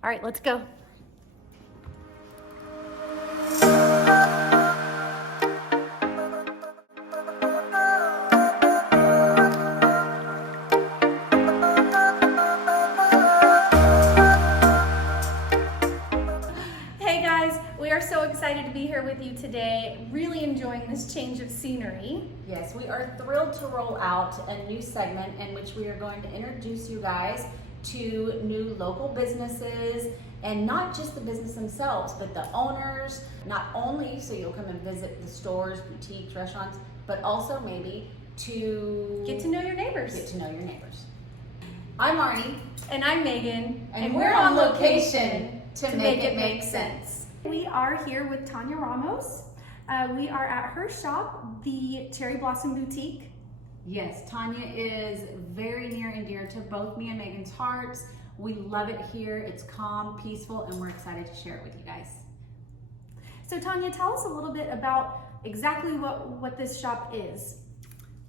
All right, let's go. Hey guys, we are so excited to be here with you today. Really enjoying this change of scenery. Yes, we are thrilled to roll out a new segment in which we are going to introduce you guys to new local businesses, and not just the business themselves, but the owners, not only so you'll come and visit the stores, boutiques, restaurants, but also maybe to Get to know your neighbors. Get to know your neighbors. I'm Marni. And I'm Megan. And we're on location to make it make sense. We are here with Tanya Ramos. We are at her shop, the Cherry Blossom Boutique. Yes, Tanya is very near and dear to both me and Megan's hearts. We love it here. It's calm, peaceful, and we're excited to share it with you guys. So Tanya, tell us a little bit about exactly what this shop is.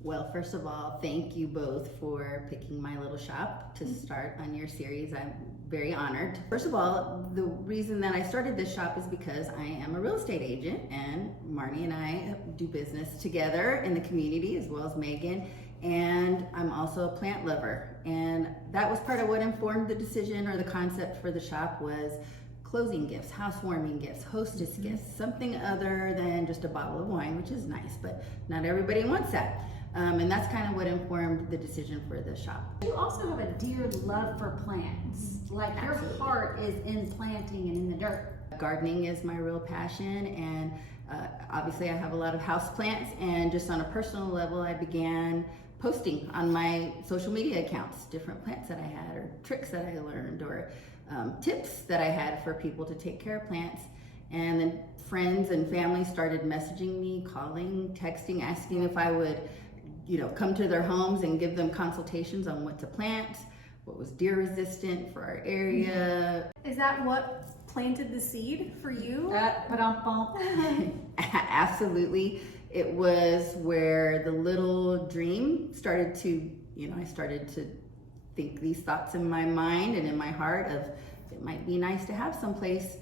Well, first of all, thank you both for picking my little shop to start on your series. I'm very honored. First of all, the reason that I started this shop is because I am a real estate agent, and Marni and I do business together in the community, as well as Megan, and I'm also a plant lover. And that was part of what informed the decision, or the concept for the shop, was closing gifts, housewarming gifts, hostess gifts, something other than just a bottle of wine, which is nice, but not everybody wants that. And that's kind of what informed the decision for the shop. You also have a dear love for plants. Like Absolutely. Your heart is in planting and in the dirt. Gardening is my real passion, and obviously I have a lot of house plants, and just on a personal level I began posting on my social media accounts different plants that I had, or tricks that I learned, or tips that I had for people to take care of plants. And then friends and family started messaging me, calling, texting, asking if I would come to their homes and give them consultations on what to plant, what was deer resistant for our area. Is that what planted the seed for you? Absolutely. It was where the little dream started to, I started to think these thoughts in my mind and in my heart of, it might be nice to have some place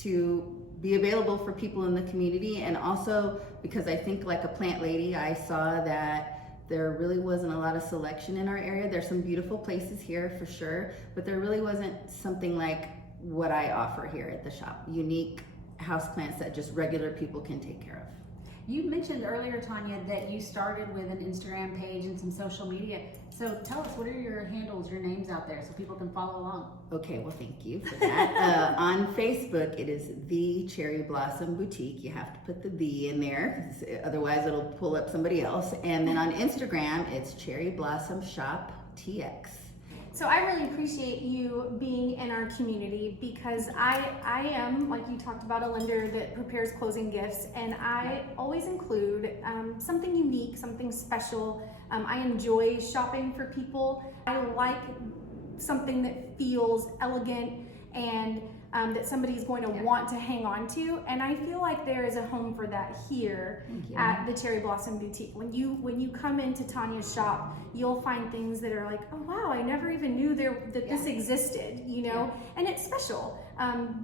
to be available for people in the community. And also because I think, like a plant lady, I saw that there really wasn't a lot of selection in our area. There's some beautiful places here for sure, but there really wasn't something like what I offer here at the shop. Unique houseplants that just regular people can take care of. You mentioned earlier, Tanya, that you started with an Instagram page and some social media. So tell us, what are your handles, your names out there, so people can follow along? Okay, well, thank you for that. On Facebook, it is the Cherry Blossom Boutique. You have to put the "the" in there, 'cause otherwise it'll pull up somebody else. And then on Instagram, it's Cherry Blossom Shop TX. So I really appreciate you being in our community, because I am, like you talked about, a lender that prepares closing gifts, and I always include something unique, something special. I enjoy shopping for people. I like something that feels elegant and that somebody's going to want to hang on to, and I feel like there is a home for that here at the Cherry Blossom Boutique. When you come into Tanya's shop, you'll find things that are like, oh wow, I never even knew that this existed, and it's special,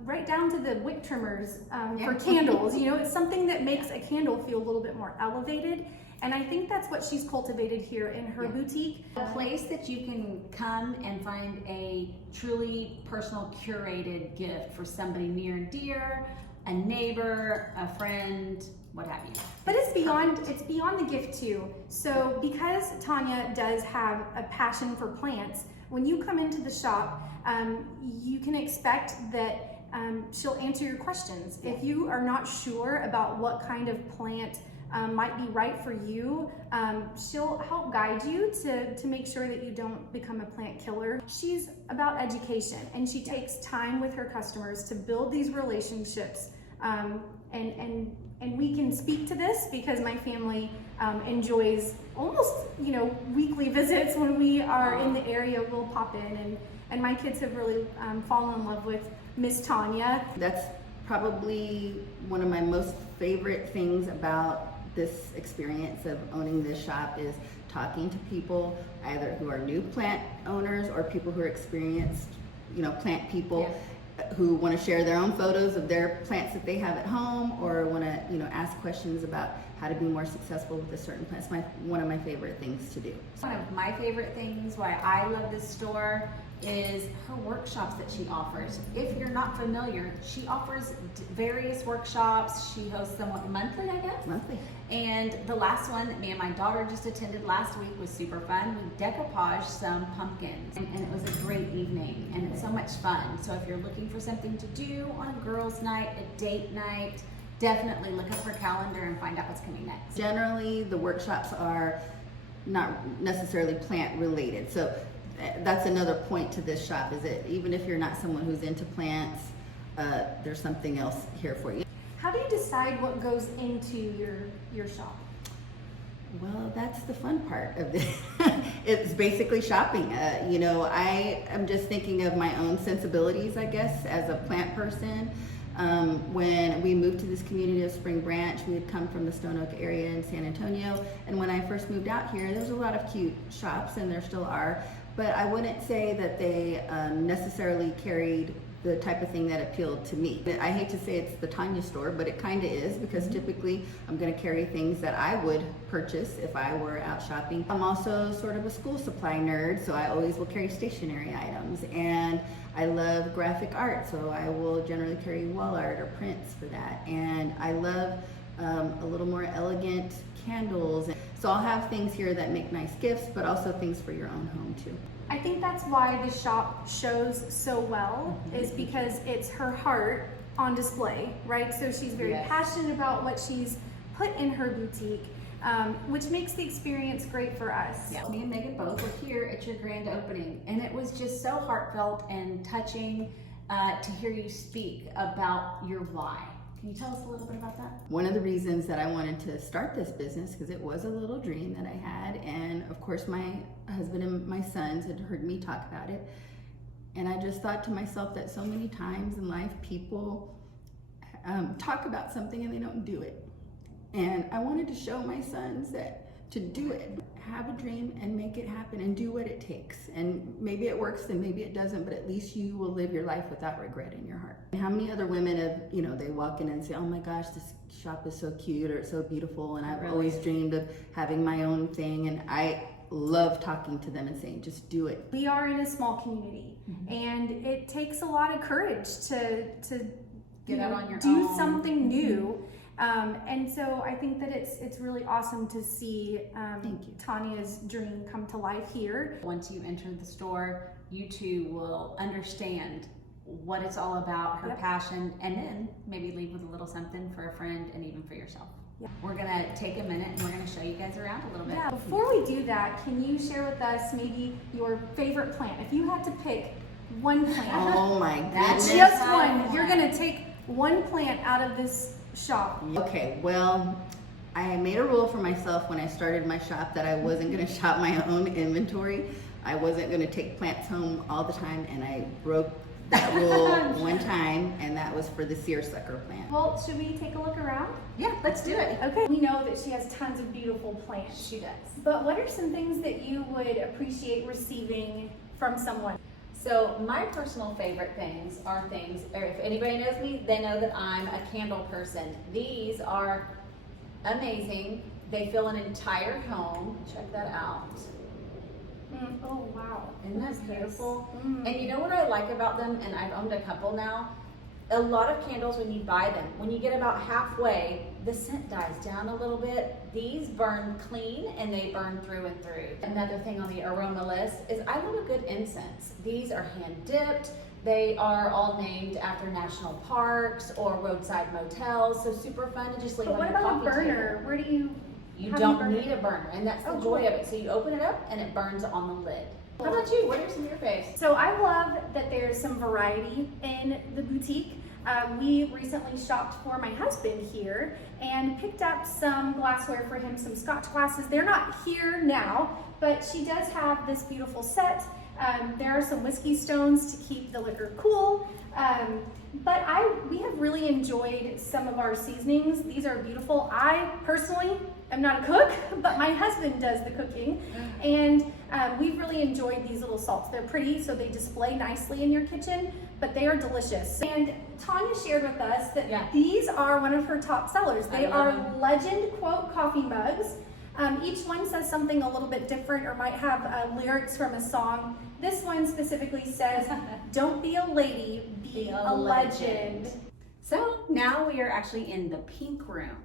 right down to the wick trimmers for candles. It's something that makes a candle feel a little bit more elevated. And I think that's what she's cultivated here in her boutique. A place that you can come and find a truly personal, curated gift for somebody near and dear, a neighbor, a friend, what have you. But it's beyond the gift too. So because Tanya does have a passion for plants, when you come into the shop, you can expect that she'll answer your questions. If you are not sure about what kind of plant might be right for you, she'll help guide you to make sure that you don't become a plant killer. She's about education, and she takes time with her customers to build these relationships, and we can speak to this because my family enjoys almost weekly visits. When we are in the area, we'll pop in, and my kids have really fallen in love with Miss Tanya. That's probably one of my most favorite things about this experience of owning this shop, is talking to people either who are new plant owners or people who are experienced, plant people, who want to share their own photos of their plants that they have at home, or want to, you know, ask questions about how to be more successful with a certain plant. It's one of my favorite things to do. One of my favorite things why I love this store is her workshops that she offers. If you're not familiar, she offers various workshops. She hosts them monthly, I guess? Monthly. And the last one that me and my daughter just attended last week was super fun. We decoupaged some pumpkins, and it was a great evening, and it's so much fun. So if you're looking for something to do on a girls' night, a date night, definitely look up her calendar and find out what's coming next. Generally, the workshops are not necessarily plant related. So that's another point to this shop, is that even if you're not someone who's into plants, there's something else here for you. How do you decide what goes into your shop? Well, that's the fun part of this. It's basically shopping. You know, I am just thinking of my own sensibilities, I guess, as a plant person. When we moved to this community of Spring Branch, we had come from the Stone Oak area in San Antonio, and when I first moved out here, there was a lot of cute shops, and there still are, but I wouldn't say that they necessarily carried the type of thing that appealed to me. I hate to say it's the Tanya store, but it kind of is, because typically I'm going to carry things that I would purchase if I were out shopping. I'm also sort of a school supply nerd, so I always will carry stationery items, and I love graphic art, so I will generally carry wall art or prints for that. And I love a little more elegant candles. So I'll have things here that make nice gifts, but also things for your own home too. I think that's why the shop shows so well, is because it's her heart on display, right? So she's very Yes. passionate about what she's put in her boutique, which makes the experience great for us. Yeah. Me and Megan both were here at your grand opening, and it was just so heartfelt and touching to hear you speak about your why. Can you tell us a little bit about that? One of the reasons that I wanted to start this business, because it was a little dream that I had, and of course my husband and my sons had heard me talk about it, and I just thought to myself that so many times in life people talk about something and they don't do it. And I wanted to show my sons that to do it, have a dream and make it happen and do what it takes. And maybe it works and maybe it doesn't, but at least you will live your life without regret in your heart. And how many other women have, you know, they walk in and say, oh my gosh, this shop is so cute or it's so beautiful, and I've always dreamed of having my own thing. And I love talking to them and saying, just do it. We are in a small community, and it takes a lot of courage to Get out on your do own. something new. And so I think that it's really awesome to see Thank you. Tanya's dream come to life here. Once you enter the store, you too will understand what it's all about, her Yep. passion, and then maybe leave with a little something for a friend and even for yourself. Yeah. We're gonna take a minute and we're gonna show you guys around a little bit. Yeah, before we do that, can you share with us maybe your favorite plant? If you had to pick one plant, Oh my That's goodness. just one, you're gonna take one plant out of this shop. Okay, well, I made a rule for myself when I started my shop that I wasn't going to shop my own inventory. I wasn't going to take plants home all the time, and I broke that rule one time, and that was for the seersucker plant. Well, should we take a look around? Yeah, let's do it. Okay. We know that she has tons of beautiful plants, She does. but what are some things that you would appreciate receiving from someone? So my personal favorite things are things, or if anybody knows me, they know that I'm a candle person. These are amazing. They fill an entire home. Check that out. Oh wow. Isn't that beautiful? Mm. And you know what I like about them, and I've owned a couple now, a lot of candles when you buy them, when you get about halfway, the scent dies down a little bit. These burn clean and they burn through and through. Another thing on the aroma list is I love a good incense. These are hand dipped. They are all named after national parks or roadside motels, so super fun to just leave But on what your about a coffee burner? table. Where do you? You How do you don't burn need it? a burner, and that's the Oh, joy cool. of it. So you open it up and it burns on the lid. How about you? What are some of your faves? So I love that there's some variety in the boutique. We recently shopped for my husband here and picked up some glassware for him, some Scotch glasses. They're not here now, but she does have this beautiful set. There are some whiskey stones to keep the liquor cool. But we have really enjoyed some of our seasonings. These are beautiful. I personally am not a cook, but my husband does the cooking. And we've really enjoyed these little salts. They're pretty, so they display nicely in your kitchen, but they are delicious. And Tanya shared with us that Yeah. these are one of her top sellers. They I are love them. legend quote coffee mugs. Each one says something a little bit different or might have lyrics from a song. This one specifically says, "Don't be a lady, be a legend." So now we are actually in the pink room.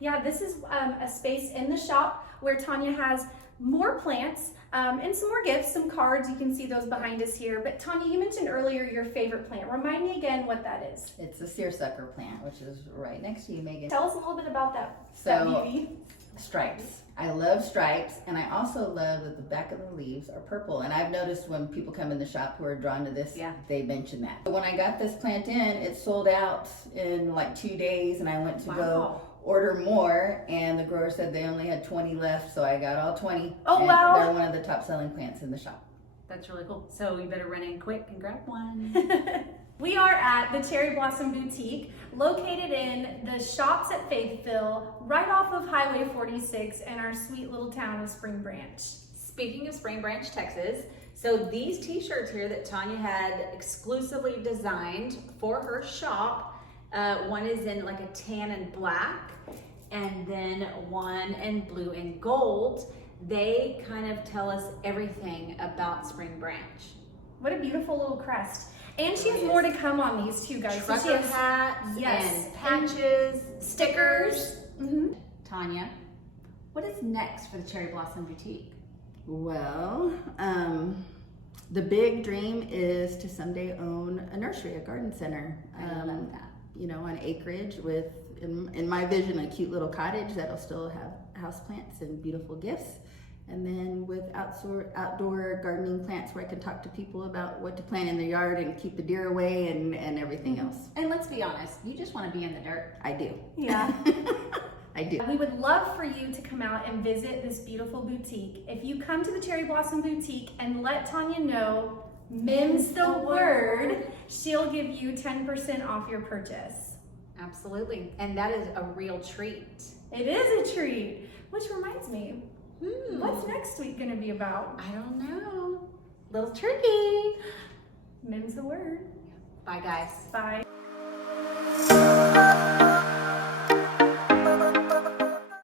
Yeah, this is a space in the shop where Tanya has more plants and some more gifts, some cards. You can see those behind us here. But Tanya, you mentioned earlier your favorite plant. Remind me again what that is. It's a seersucker plant, which is right next to you, Megan. Tell us a little bit about that So, beauty. stripes. I love stripes, and I also love that the back of the leaves are purple. And I've noticed when people come in the shop who are drawn to this, Yeah. they mention that. But when I got this plant in, it sold out in like 2 days, and I went to go Wow. order more, and the grower said they only had 20 left, so I got all 20. Oh, and wow. They're one of the top selling plants in the shop. That's really cool. So you better run in quick and grab one. We are at the Cherry Blossom Boutique, located in the Shops at Faithville, right off of Highway 46 in our sweet little town of Spring Branch. Speaking of Spring Branch, Texas, so these t-shirts here that Tanya had exclusively designed for her shop, one is in like a tan and black, and then one in blue and gold. They kind of tell us everything about Spring Branch. What a beautiful little crest. And she has It more is. to come on these too, guys. So she Trucker has hats yes, and patches, stickers. Mhm. Tanya, what is next for the Cherry Blossom Boutique? Well, the big dream is to someday own a nursery, a garden center. I love that. You know, on acreage with, in my vision, a cute little cottage that'll still have houseplants and beautiful gifts. And then with outdoor gardening plants where I can talk to people about what to plant in the yard and keep the deer away and everything else. And let's be honest, you just want to be in the dirt. I do. Yeah. I do. We would love for you to come out and visit this beautiful boutique. If you come to the Cherry Blossom Boutique and let Tanya know MIMS the word, she'll give you 10% off your purchase. Absolutely. And that is a real treat. It is a treat. Which reminds me, what's next week going to be about? I don't know. Little tricky. MIMS the word. Bye, guys. Bye.